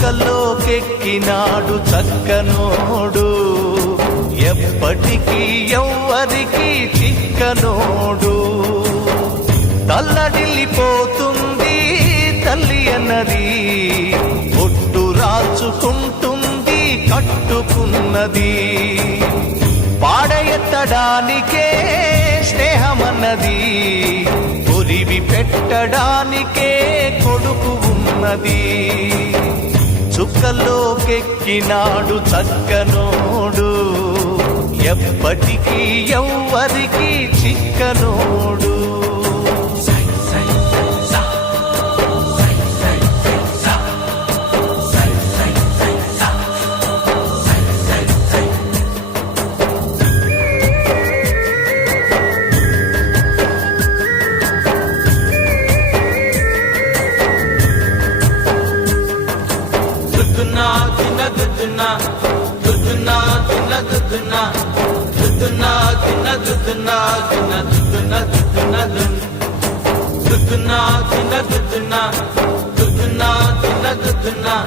చుక్కల్లోకెక్కినాడు చక్కనోడు, ఎప్పటికీ ఎవ్వరికి చిక్కనోడు. తల్లడిల్లిపోతుంది తల్లి అన్నది, ఒట్టు రాచుకుంటుంది కట్టుకున్నది. పాడెత్తడానికే స్నేహమన్నది, కొరివి పెట్టడానికే కొడుకు ఉన్నది. చుక్కల్లోకెక్కినాడు చక్కనోడు, ఎప్పటికీ ఎవ్వరికి చిక్కనోడు. Duduna,